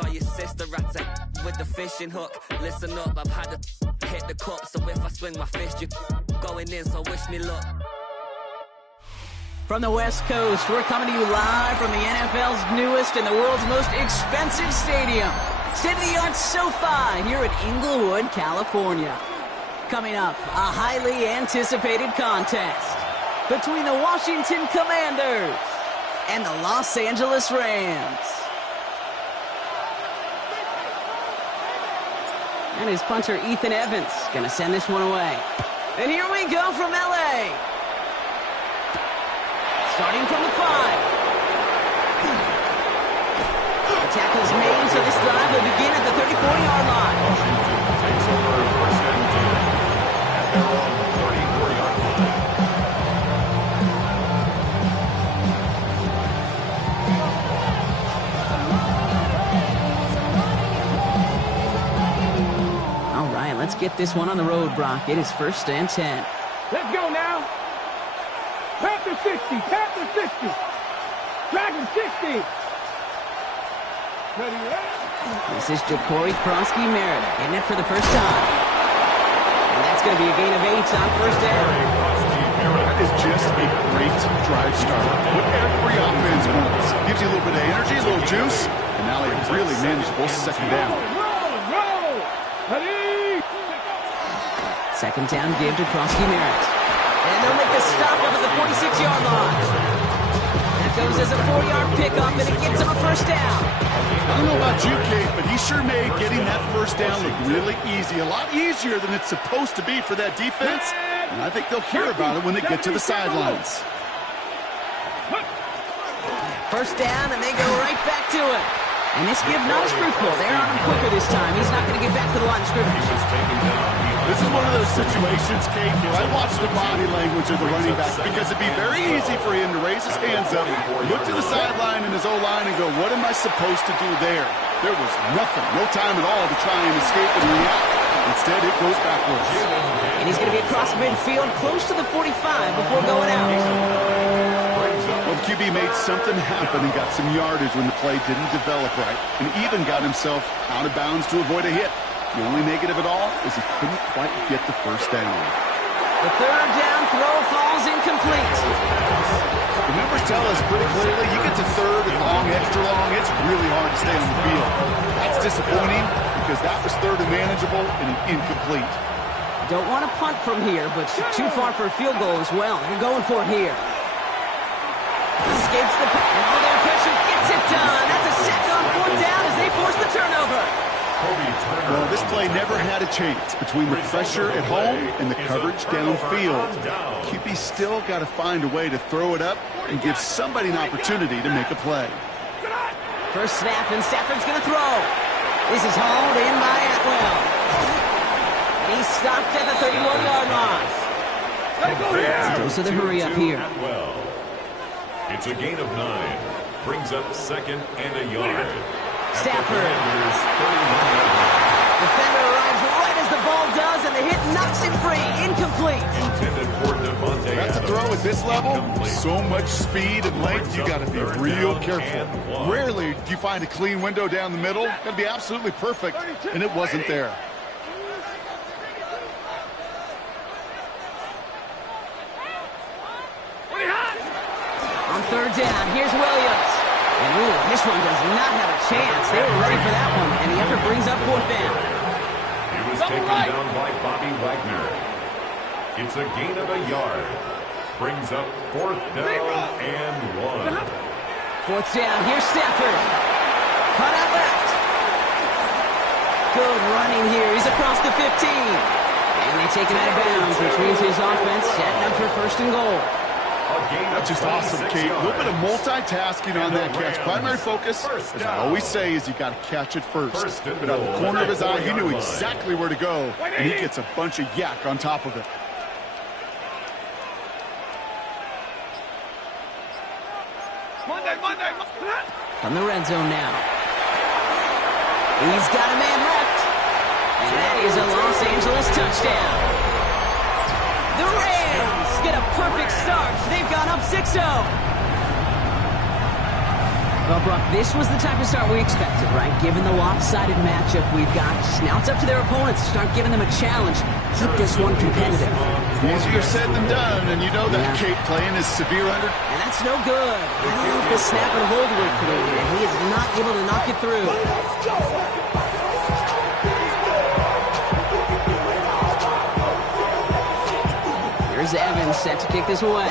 saw your sister at with the fishing hook. Listen up, I've had to hit the cup, so if I swing my fist, you going in, so wish me luck. From the West Coast, we're coming to you live from the NFL's newest and the world's most expensive stadium, state-of-the-art SoFi here in Inglewood, California. Coming up, a highly anticipated contest between the Washington Commanders and the Los Angeles Rams. And his punter, Ethan Evans, going to send this one away. And here we go from L.A. Starting from the 5. The tackle's made, so this drive will begin at the 34-yard line. Washington takes over first and 10 at their own 34-yard line. All right, let's get this one on the road, Brock. It is first and 10. Let's go now. Panther 60, Panther 60. Dragon 60. Ready, This is Ja'Cory Krosky-Merritt getting it for the first time. And that's going to be a gain of 8 on first down. That is just a great drive start. What every offense wants. Gives you a little bit of energy, a little juice, and now they really manageable second down. roll. Ready. Second down give to Krosky-Merritt. And they'll make the stop up at the 46-yard line. That goes as a 4-yard pickup, and it gets him a first down. I don't know about you, Kate, but he sure made getting that first down look really easy. A lot easier than it's supposed to be for that defense. And I think they'll hear about it when they get to the sidelines. First down, and they go right back to it. And this give not as fruitful. They're on him quicker this time. He's not going to get back to the line of scrimmage. This is one of those situations, Kate, where I watch the body language of the running back because it'd be very easy for him to raise his hands up, look to the sideline in his O-line and go, what am I supposed to do there? There was nothing, no time at all to try and escape and react. Instead, it goes backwards. And he's going to be across midfield, close to the 45 before going out. Well, the QB made something happen and got some yardage when the play didn't develop right, and even got himself out of bounds to avoid a hit. The only negative at all is he couldn't quite get the first down. The third down throw falls incomplete. The numbers tell us pretty clearly, you get to third and long, extra long, it's really hard to stay on the field. That's disappointing because that was third and manageable and an incomplete. Don't want to punt from here, but too far for a field goal as well. They're going for it here. Escapes the punt. And all their pressure gets it done. That's a sack on fourth down as they force the turnover. Well, this play never had a chance between the pressure at home and the coverage downfield. QB still got to find a way to throw it up and give somebody an opportunity to make a play. First snap, and Stafford's going to throw. This is hauled in by Atwell. And he's stopped at the 31-yard line. Goes to the hurry up here. It's a gain of 9. Brings up second and a yard. Stafford. Defender arrives right as the ball does, and the hit knocks it free. Incomplete. Intended for Devontae. That's a throw at this level. So much speed and length, you got to be real careful. Rarely do you find a clean window down the middle. Got to be absolutely perfect, and it wasn't there. On third down, here's Williams. And ooh, this one does not have a chance. They were ready for that one, and the effort brings up fourth down. He was taken down by Bobby Wagner. It's a gain of a yard. Brings up fourth down and 1. Fourth down, here's Stafford. Cut out left. Good running here. He's across the 15. And they take him out of bounds, which means his offense setting up for first and goal. That's just awesome, Kate. A little bit of multitasking on that catch. Primary focus, as I always say, is you got to catch it first. But out of the corner of his eye, he knew exactly where to go, and he gets a bunch of yak on top of it. From the red zone now. He's got a man left. And that is a Los Angeles touchdown. The Rams get a perfect start. They've gone up 6-0. Well, Brock, this was the type of start we expected, right? Given the lopsided matchup we've got, now it's up to their opponents to start giving them a challenge. Keep this one competitive. Easier said than done, and you know that Kate playing is severe under. And that's no good. I don't know if the snap and hold work today, and he is not able to knock it through. Here's Evans set to kick this away.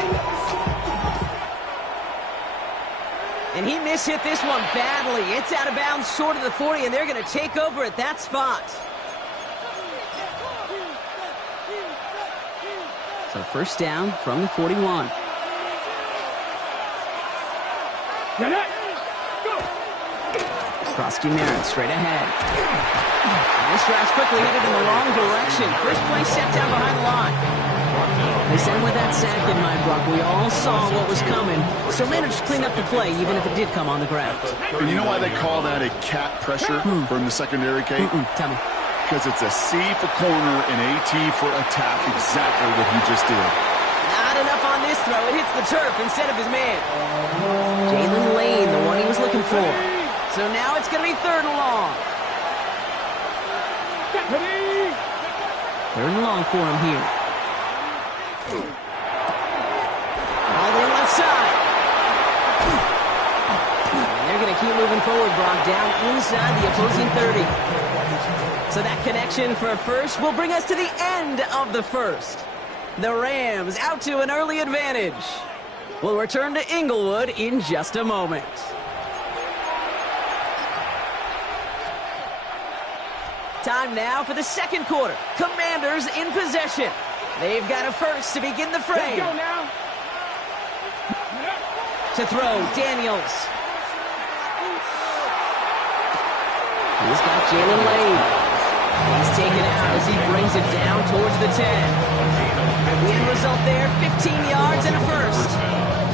And he mishit this one badly. It's out of bounds short of the 40, and they're going to take over at that spot. So first down from the 41. Krosky Merritt straight ahead. And this route's quickly headed in the wrong direction. First play set down behind the line. They said with that sack in mind, Brock, we all saw what was coming, so managed to clean up the play, even if it did come on the ground. And you know why they call that a cat pressure from the secondary, Kate? Tell me. Because it's a C for corner and AT for attack, exactly what he just did. Not enough on this throw. It hits the turf instead of his man. Jalen Lane, the one he was looking for. So now it's going to be 3rd and long. 3rd and long for him here. All the left side. And they're going to keep moving forward, Brock, down inside the opposing 30. So that connection for first will bring us to the end of the first. The Rams out to an early advantage. We'll return to Inglewood in just a moment. Time now for the second quarter. Commanders in possession. They've got a first to begin the frame. Let's go now. To throw, Daniels. He's got Jalen Lane. He's taken out as he brings it down towards the 10. The end result there, 15 yards and a first.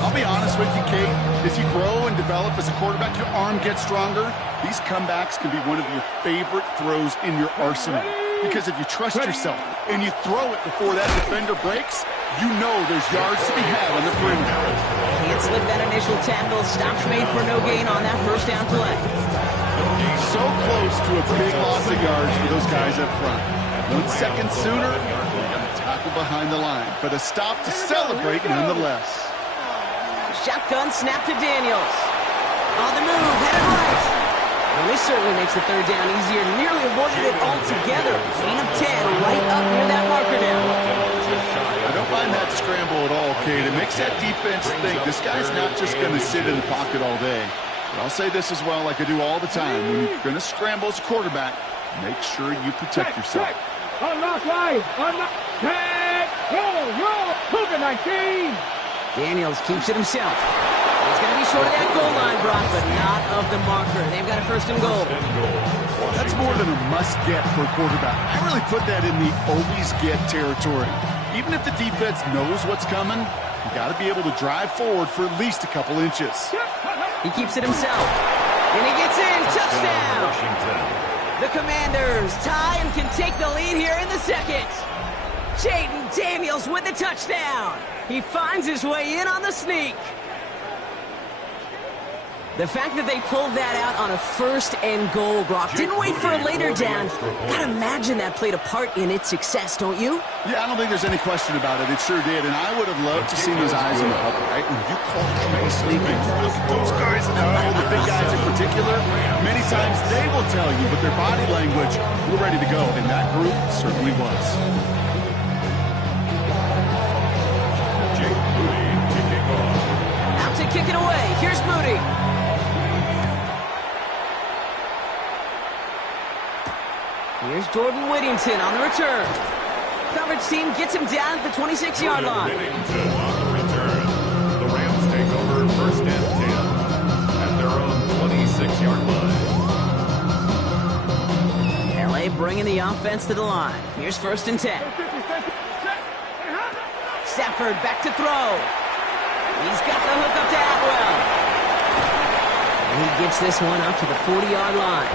I'll be honest with you, Kate. As you grow and develop as a quarterback, your arm gets stronger. These comebacks can be one of your favorite throws in your arsenal. Because if you trust yourself and you throw it before that defender breaks, you know there's yards to be had on the perimeter. Can't slip that initial tackle. Stops made for no gain on that first down play. So close to a big loss of yards for those guys up front. 1 second sooner, they're going to tackle behind the line. But a stop to celebrate nonetheless. Shotgun snap to Daniels. On the move, headed right. Well, this certainly makes the 3rd down easier. Nearly avoided it altogether. Gain of 10 right up near that marker now. I don't mind that scramble at all, Kate. It makes that defense think this guy's not just going to sit in the pocket all day. But I'll say this as well, like I do all the time. When you're going to scramble as a quarterback, make sure you protect yourself. Unlock line. Unlock. Tag. Roll. COVID-19. Daniels keeps it himself. He's going to be short of that goal line, Brock, but not of the marker. They've got a 1st and goal. That's more than a must-get for a quarterback. I really put that in the always-get territory. Even if the defense knows what's coming, you got to be able to drive forward for at least a couple inches. He keeps it himself. And he gets in. Touchdown. The Commanders tie and can take the lead here in the second. Jaden Daniels with the touchdown. He finds his way in on the sneak. The fact that they pulled that out on a 1st and goal, Brock, didn't wait for a later down. Gotta imagine that played a part in its success, don't you? Yeah, I don't think there's any question about it. It sure did, and I would have loved to see those eyes in the huddle, right? When you call people sleeping, look at those guys in the huddle, the big guys in particular. Many times they will tell you, but their body language, we're ready to go, and that group certainly was. Out to kick it away. Here's Moody. Here's Jordan Whittington on the return. Coverage team gets him down at the 26-yard line. Whittington on the return. The Rams take over 1st and 10 at their own 26-yard line. LA bringing the offense to the line. Here's 1st and 10. Stafford back to throw. He's got the hook up to Atwell. And he gets this one up to the 40-yard line.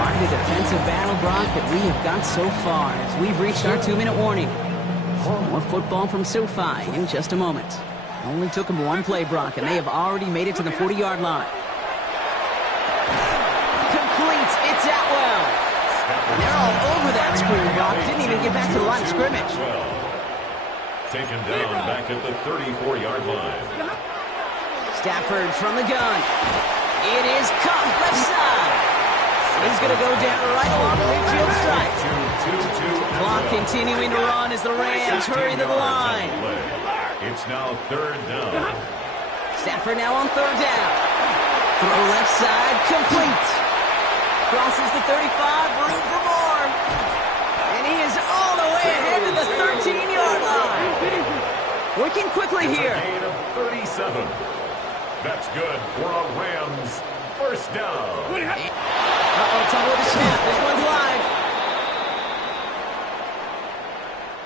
Quite a defensive battle, Brock, that we have got so far as we've reached our 2-minute warning. More football from SoFi in just a moment. Only took him one play, Brock, and they have already made it to the 40-yard line. Complete. It's Atwell. And they're all over that screen, Brock. Didn't even get back to the line of scrimmage. Taken down back at the 34-yard line. Stafford from the gun. It is caught left side. He's going to go down right along the midfield stripe. Clock continuing to run as the Rams hurry to the line. It's now third down. Stafford now on third down. Throw left side, complete. Crosses the 35, room for more. And he is all the way ahead to the 13-yard line. Working quickly here. It's a gain of 37. That's good for a Rams first down. Trouble with the snap. This one's live.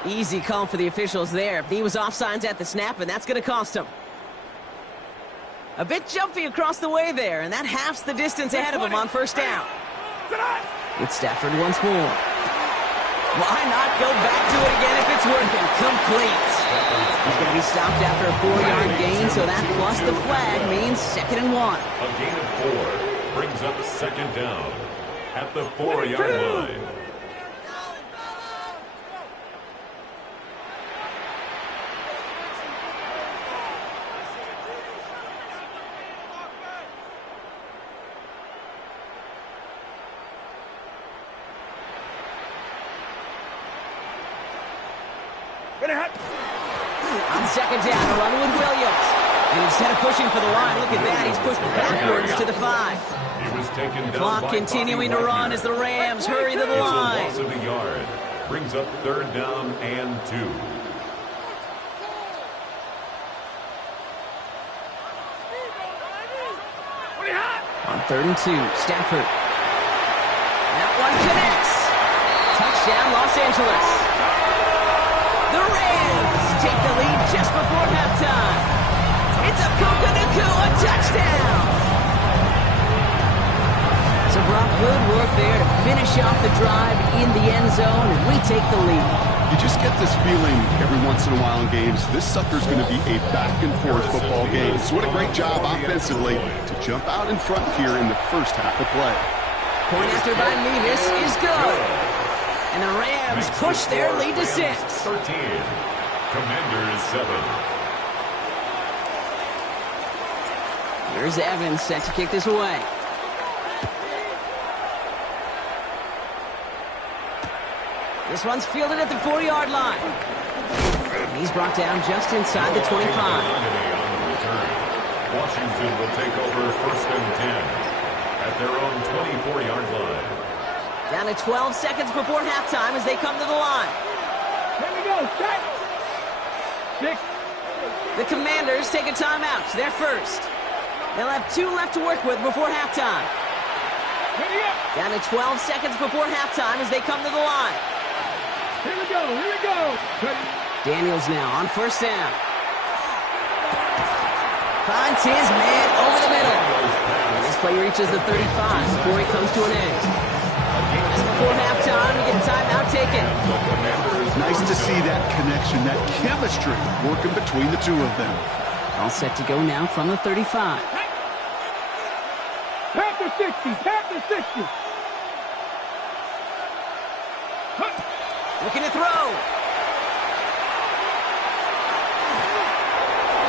Easy call for the officials there. He was offsides at the snap, and that's going to cost him. A bit jumpy across the way there, and that halves the distance ahead of him on first down. It's Stafford once more. Why not go back to it again if it's working? Complete. He's going to be stopped after a 4-yard gain, so that plus the flag means 2nd and 1. A gain of 4 brings up second down at the 4-yard line. On second down, a run with Williams. And instead of pushing for the line, look at that, he's pushed backwards to the 5. He was taken down. Clock continuing to run as the Rams hurry to the line. It's a loss of a yard. Brings up third down and 2. On 3rd and 2, Stafford. That one connects. Touchdown, Los Angeles. The Rams take the lead just before halftime. It's a Kukonuku, a touchdown. So Brock, good work there to finish off the drive in the end zone, and we take the lead. You just get this feeling every once in a while in games, this sucker's going to be a back-and-forth football game. So what a great job offensively to jump out in front here in the first half of play. Point after by Mevis is good. And the Rams push their lead to 6. 13. Commanders 7. Here's Evans set to kick this away. This one's fielded at the 4-yard line. He's brought down just inside the 25. Washington will take over 1st and 10 at their own 24-yard line. Down to 12 seconds before halftime as they come to the line. Here we go, set. 6. The Commanders take a timeout. They're first. They'll have 2 left to work with before halftime. Down to 12 seconds before halftime as they come to the line. Here we go, here we go. Daniels now on first down. Finds his man over the middle. And this play reaches the 35 before it comes to an end. Just before halftime, we get a timeout taken. Nice to see that connection, that chemistry working between the two of them. All set to go now from the 35. Pass to 60, pass to 60. Looking to throw.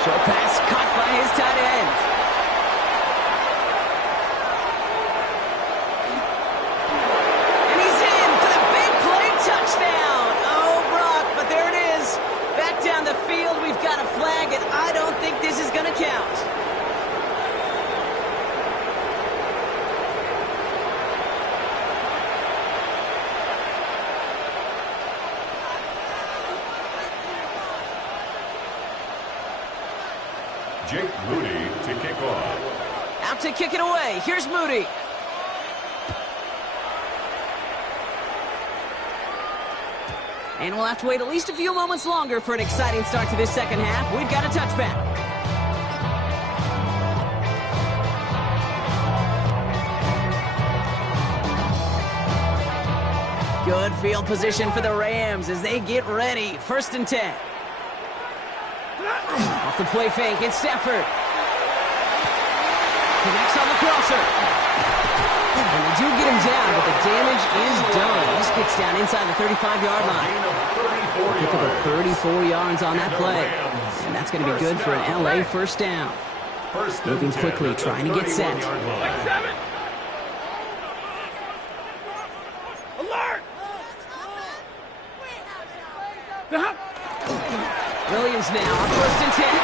Short pass caught by his tight end. And he's in for the big play touchdown. Oh, Brock, but there it is. Back down the field, we've got a flag, and I don't think this is going to count. Jake Moody to kick off. Out to kick it away. Here's Moody. And we'll have to wait at least a few moments longer for an exciting start to this second half. We've got a touchback. Good field position for the Rams as they get ready. 1st and 10. Off the play fake, it's Stafford. Connects on the crosser. And they do get him down, but the damage is done. This gets down inside the 35-yard line. Pick up a 34 yards on that play. And that's going to be good for an LA first down. Moving quickly, trying to get set. Alert! Williams now on 1st and 10.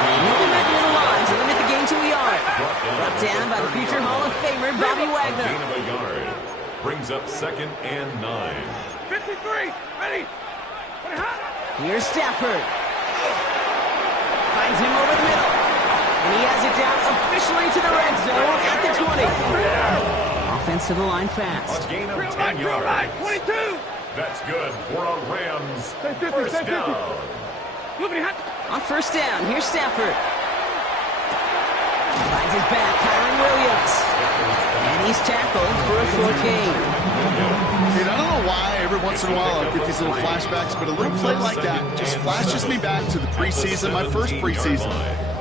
Moving back near the line to limit the gain to a yard. Brought down by the future Hall of Famer, Bobby Wagner. Gain of a yard. Brings up 2nd and 9. 53, ready. Here's Stafford. Finds him over the middle. And he has it down officially to the red zone at the 20. Offense to the line fast. A gain of 10 yards. 22. That's good for a Rams first down. On 1st down, here's Stafford. Finds his back, Kyron Williams. And he's tackled for a short gain. I don't know why every once in a while I'll get these little flashbacks, but a little play like that just flashes me back to the preseason, my first preseason.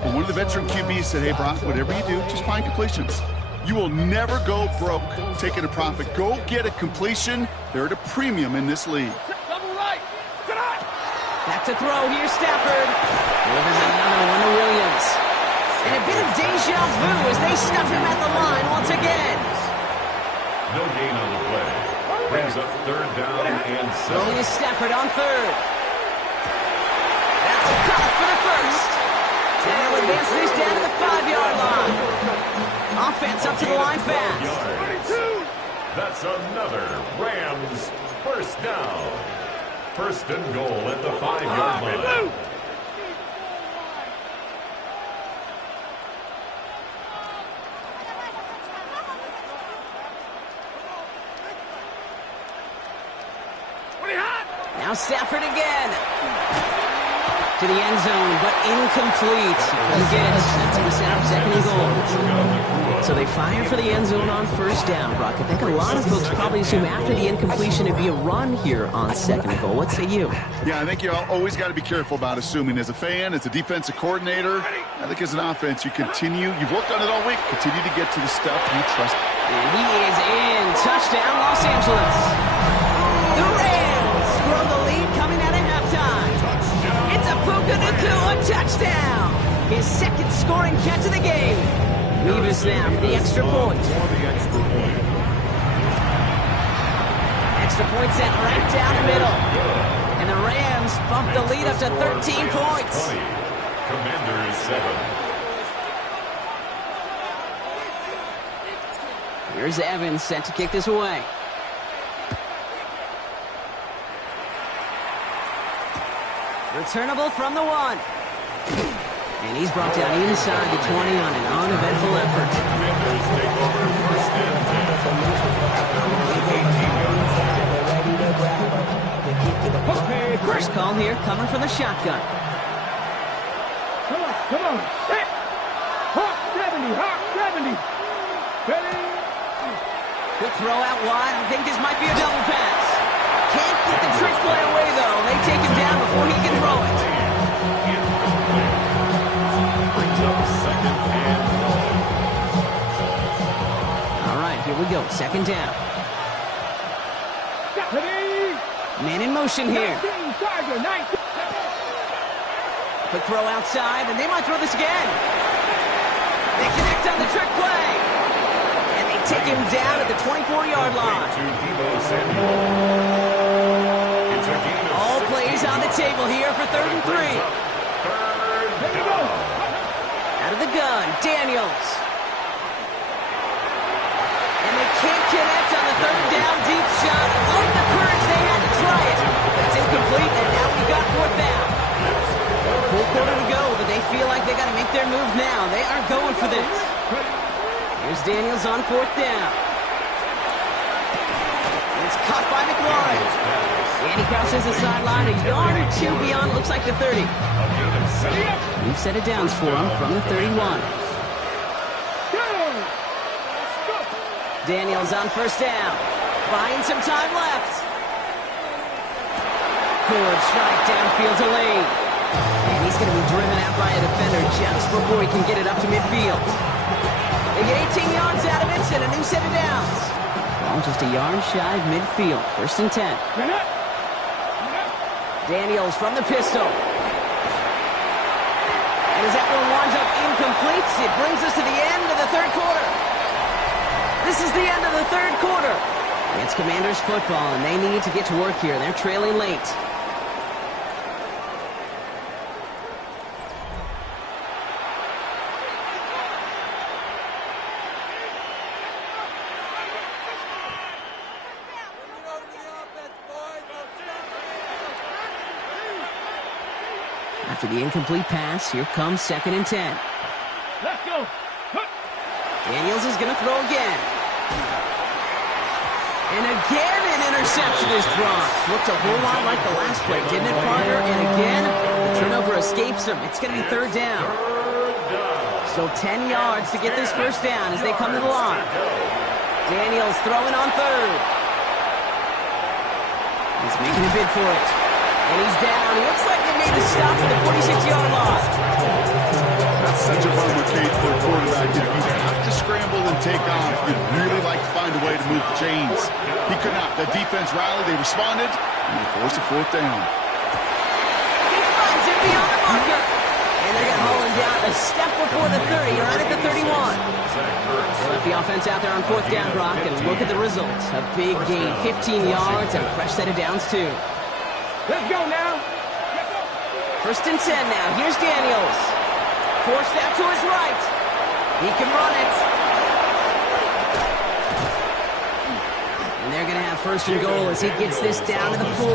And one of the veteran QBs said, hey, Brock, whatever you do, just find completions. You will never go broke taking a profit. Go get a completion. They're at a premium in this league. Double right. Back to throw. Here's Stafford. Delivers another one to Williams. And a bit of deja vu as they stuff him at the line once again. No gain on the play. Brings up 3rd down and 7. Rolling is Stafford on 3rd. That's a cut for the first. And they'll advance this down to the 5-yard line. Offense up to the line fast. That's another Rams first down. 1st and goal at the 5-yard line. Now Stafford again. To the end zone, but incomplete. Couldn't get it. That's going to set up 2nd and goal. So they fire for the end zone on 1st down, Brock. I think a lot of folks probably assume after the incompletion it'd be a run here on 2nd and goal. What say you? Yeah, I think you always got to be careful about assuming. As a fan, as a defensive coordinator, I think as an offense, you've worked on it all week, continue to get to the stuff you trust. And he is in. Touchdown, Los Angeles. The Rams grow the lead coming out of halftime. It's a Puka Nacua touchdown. His 2nd scoring catch of the game. Revis now for the extra point. Extra point set right down the middle. And the Rams bump the lead up to 13 points. 20. Commanders 7. Here's Evans set to kick this away. Returnable from the 1. And he's brought down inside the 20 on an uneventful effort. Commanders take over 1st and 10. First call here coming from the shotgun. Come on. Hey. Hawk 70, Hawk 70. Ready? Quick throw out wide. I think this might be a double pass. Can't get the trick play away, though. They take him down before he can throw it. Brings up 2nd and 1. All right, here we go. 2nd down. Ready? Man in motion here. 19, Tiger, 19. Quick throw outside, and they might throw this again. They connect on the trick play. And they take him down at the 24-yard line. All plays on the table here for 3rd and 3. Out of the gun, Daniels. And they can't connect on the 3rd down deep shot. I love the courage they had to try it. But it's incomplete, and now we've got 4th down. Full quarter to go, but they feel like they got to make their move now. They are going for this. Here's Daniels on 4th down. It's caught by McLaurin. And he crosses the sideline a yard or 2 beyond, looks like the 30. We've set it down for him from the 31. Daniels on 1st down. Buying some time left. Good strike downfield to Lane. And he's going to be driven out by a defender just before he can get it up to midfield. They get 18 yards out of it and a new set of downs. Well, just a yard shy of midfield. 1st and 10. Daniels from the pistol. And as that one winds up incomplete, it brings us to the end of the 3rd quarter. This is the end of the 3rd quarter. It's Commanders football, and they need to get to work here. They're trailing late. After the incomplete pass, here comes 2nd and 10. Let's go. Daniels is going to throw again. And again, an interception is dropped. Looked a whole lot like the last play, didn't it, partner? And again, the turnover escapes him. It's going to be 3rd down. Still 10 yards to get this 1st down as they come to the line. Daniels throwing on 3rd. He's making a bid for it. And he's down. He looks like they made the stop at the 46-yard line. That's such a bummer, Kate, for a quarterback. If you have to scramble and take off, you'd really like to find a way to move the chains. He could not. The defense rallied. They responded, and they forced a 4th down. He finds it beyond the marker. And they're going to hold him down a step before the 30, right at the 31. They left the offense out there on 4th down, Brock, and look at the results. A big gain, 15 yards, and a fresh set of downs, too. Let's go now. 1st and 10 now. Here's Daniels. Forced out to his right. He can run it. And they're going to have 1st and goal as he gets this down to the 4.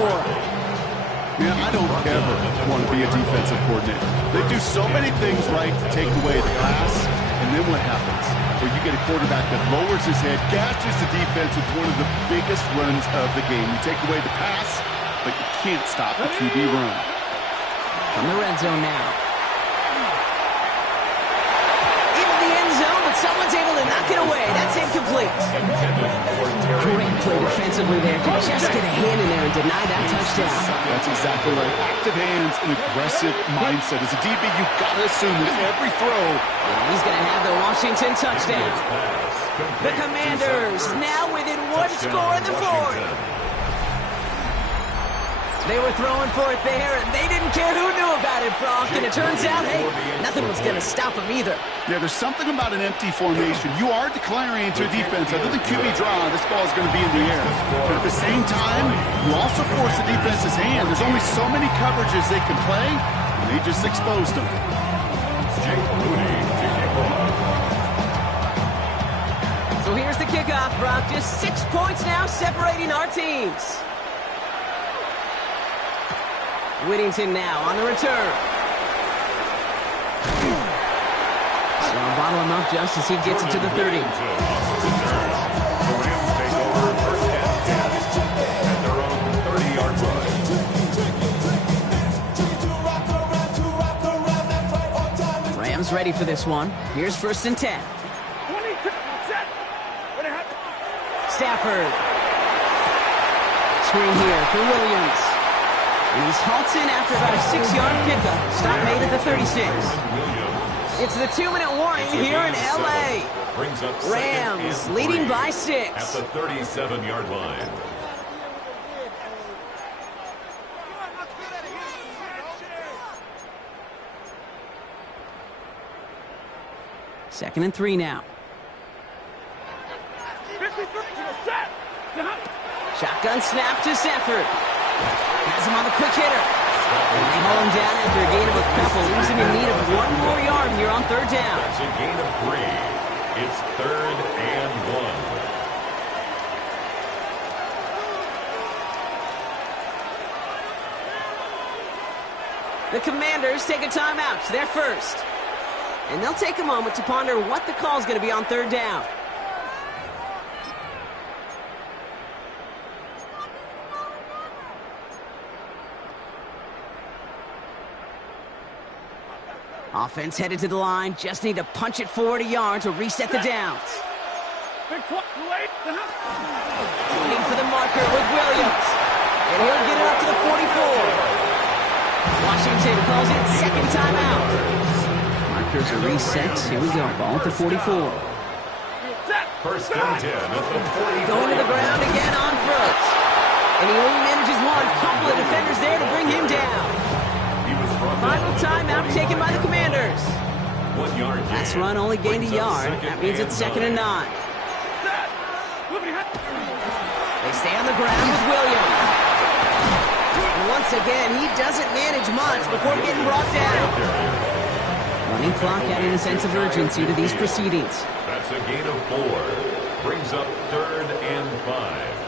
Man, I don't ever want to be a defensive coordinator. They do so many things right to take away the pass, and then what happens? Well, you get a quarterback that lowers his head, gashes the defense with one of the biggest runs of the game. You take away the pass, but you can't stop the QB run. From the red zone now. Into the end zone, but someone's able to knock it away. That's incomplete. Great play defensively there to just get a hand in there and deny that touchdown. That's exactly right. Active hands and aggressive mindset. As a DB, you've got to assume that every throw... And he's going to have the Washington touchdown. The Commanders now within 1 score in the 4th. They were throwing for it there, and they didn't care who knew about it, Brock. And it turns out, hey, nothing was going to stop them either. Yeah, there's something about an empty formation. You are declaring into a defense. Other than QB draw, this ball is going to be in the air. But at the same time, you also force the defense's hand. There's only so many coverages they can play, and they just exposed them. So here's the kickoff, Brock. Just 6 points now separating our teams. Whittington now on the return. So I'll bottle him up just as he gets it to the 30. Rams ready for this one. Here's 1st and 10. Stafford. Screen here for Williams. And he's halted after about a 6-yard pickup. Stop made at the 36. It's the 2-minute warning here in L.A. Rams leading by 6. At the 37-yard line. Second and 3 now. Shotgun snap to Stafford. Has him on the quick hitter. And they hold him down after a gain of a couple. Leaves him in need of 1 more yard here on 3rd down. That's a gain of 3. It's 3rd and 1. The Commanders take a timeout. It's their first. And they'll take a moment to ponder what the call is going to be on 3rd down. Offense headed to the line. Just need to punch it forward a yard to reset the downs. Waiting for the marker with Williams. And he'll get it up to the 44. Washington calls it second timeout. Markers are reset. Here we go. Ball at the 44. First and 10 at the 44. Going to the ground again on foot. And he only manages one. Couple of defenders there to bring him down. Final timeout taken by the Commanders. 1 yard gain. Last run only gained a yard. That means it's second and 9. They stay on the ground with Williams. And once again, he doesn't manage much before getting brought down. Running clock adding a sense of urgency to these proceedings. That's a gain of 4. Brings up third and 5.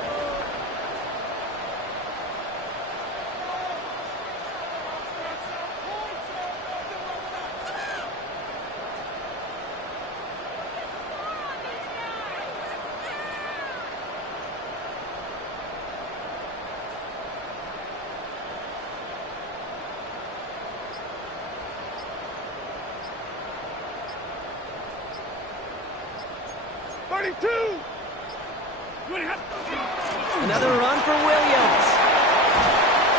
Another run for Williams.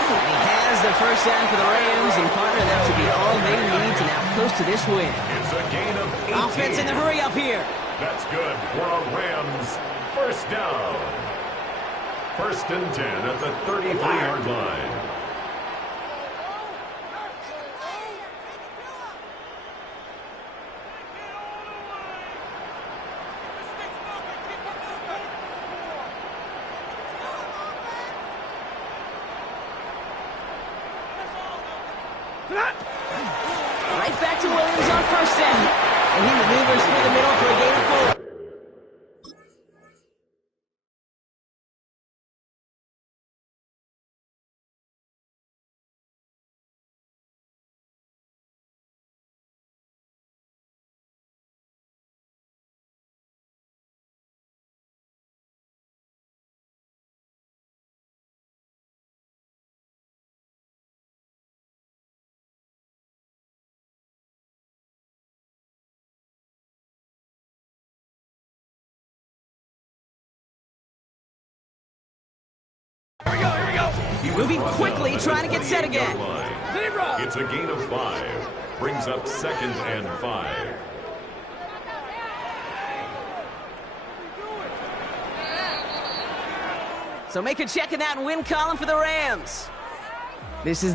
And he has the first down for the Rams, and partner, that should be all they need to now coast to this win. It's a gain of 18. Offense in the hurry up here. That's good for a Rams first down. First and 10 at the 33-yard line. Right back to Williams on first down. And he maneuvers through the middle for a gain of 4. Moving quickly, trying to get set again. It's a gain of 5. Brings up second and 5. So make a check in that win column for the Rams. This is